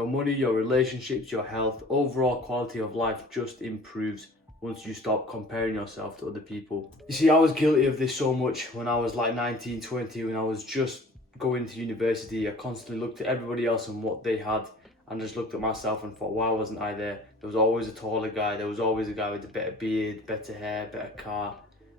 Your money, your relationships, your health, overall quality of life just improves once you stop comparing yourself to other people. You see, I was guilty of this so much when I was like 19, 20, when I was just going to university. I constantly looked at everybody else and what they had and just looked at myself and thought, why wasn't I there? There was always a taller guy, there was always a guy with a better beard, better hair, better car,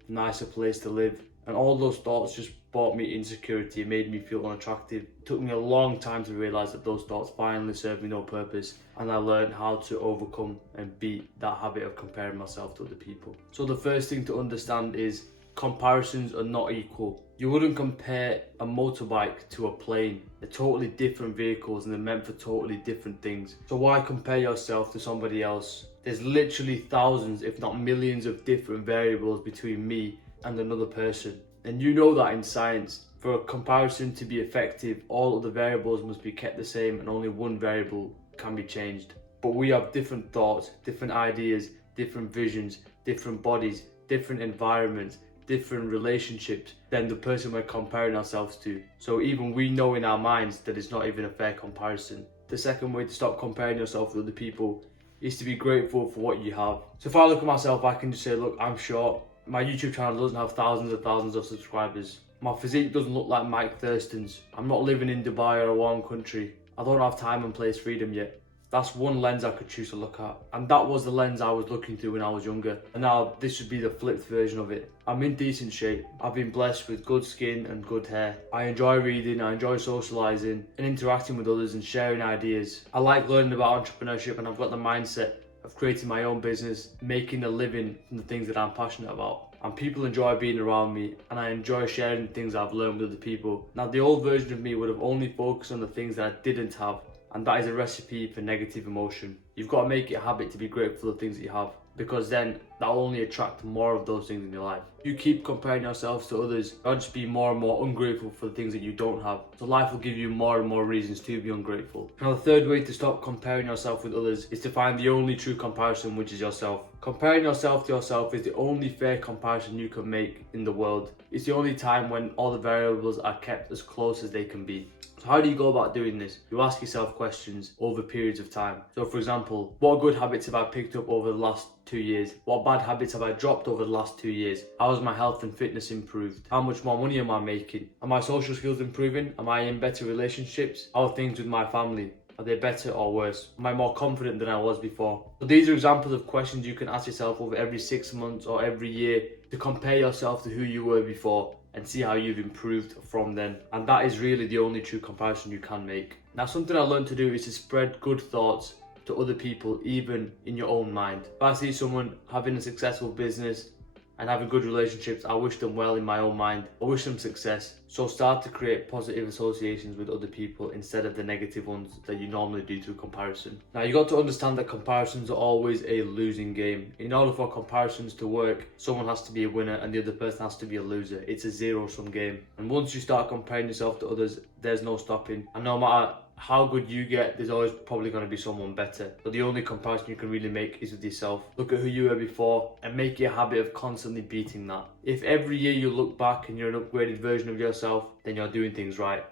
nicer place to live. And all those thoughts just brought me insecurity, made me feel unattractive. It took me a long time to realise that those thoughts finally served me no purpose, and I learned how to overcome and beat that habit of comparing myself to other people. So the first thing to understand is comparisons are not equal. You wouldn't compare a motorbike to a plane. They're totally different vehicles and they're meant for totally different things. So why compare yourself to somebody else? There's literally thousands, if not millions, of different variables between me and another person. And you know that in science, for a comparison to be effective, all of the variables must be kept the same and only one variable can be changed. But we have different thoughts, different ideas, different visions, different bodies, different environments, different relationships than the person we're comparing ourselves to. So even we know in our minds that it's not even a fair comparison. The second way to stop comparing yourself with other people is to be grateful for what you have. So if I look at myself, I can just say, look, I'm short. My YouTube channel doesn't have thousands and thousands of subscribers. My physique doesn't look like Mike Thurston's. I'm not living in Dubai or a warm country. I don't have time and place freedom yet. That's one lens I could choose to look at. And that was the lens I was looking through when I was younger. And now this should be the flipped version of it. I'm in decent shape. I've been blessed with good skin and good hair. I enjoy reading, I enjoy socialising and interacting with others and sharing ideas. I like learning about entrepreneurship, and I've got the mindset of creating my own business, making a living from the things that I'm passionate about. And people enjoy being around me, and I enjoy sharing the things I've learned with other people. Now, the old version of me would have only focused on the things that I didn't have, and that is a recipe for negative emotion. You've got to make it a habit to be grateful for the things that you have, because then that'll only attract more of those things in your life. If you keep comparing yourselves to others, you'll just be more and more ungrateful for the things that you don't have. So life will give you more and more reasons to be ungrateful. Now, the third way to stop comparing yourself with others is to find the only true comparison, which is yourself. Comparing yourself to yourself is the only fair comparison you can make in the world. It's the only time when all the variables are kept as close as they can be. So how do you go about doing this? You ask yourself questions over periods of time. So for example, what good habits have I picked up over the last 2 years? What bad habits have I dropped over the last 2 years? How has my health and fitness improved? How much more money am I making? Are my social skills improving? Am I in better relationships? How are things with my family? Are they better or worse? Am I more confident than I was before? So these are examples of questions you can ask yourself over every 6 months or every year to compare yourself to who you were before and see how you've improved from then. And that is really the only true comparison you can make. Now, something I learned to do is to spread good thoughts to other people, even in your own mind. If I see someone having a successful business and having good relationships, I wish them well in my own mind. I wish them success. So start to create positive associations with other people instead of the negative ones that you normally do through comparison. Now, you got to understand that comparisons are always a losing game. In order for comparisons to work, someone has to be a winner and the other person has to be a loser. It's a zero-sum game. And once you start comparing yourself to others, there's no stopping. And no matter how good you get, there's always probably going to be someone better. So the only comparison you can really make is with yourself. Look at who you were before and make it a habit of constantly beating that. If every year you look back and you're an upgraded version of yourself, then you're doing things right.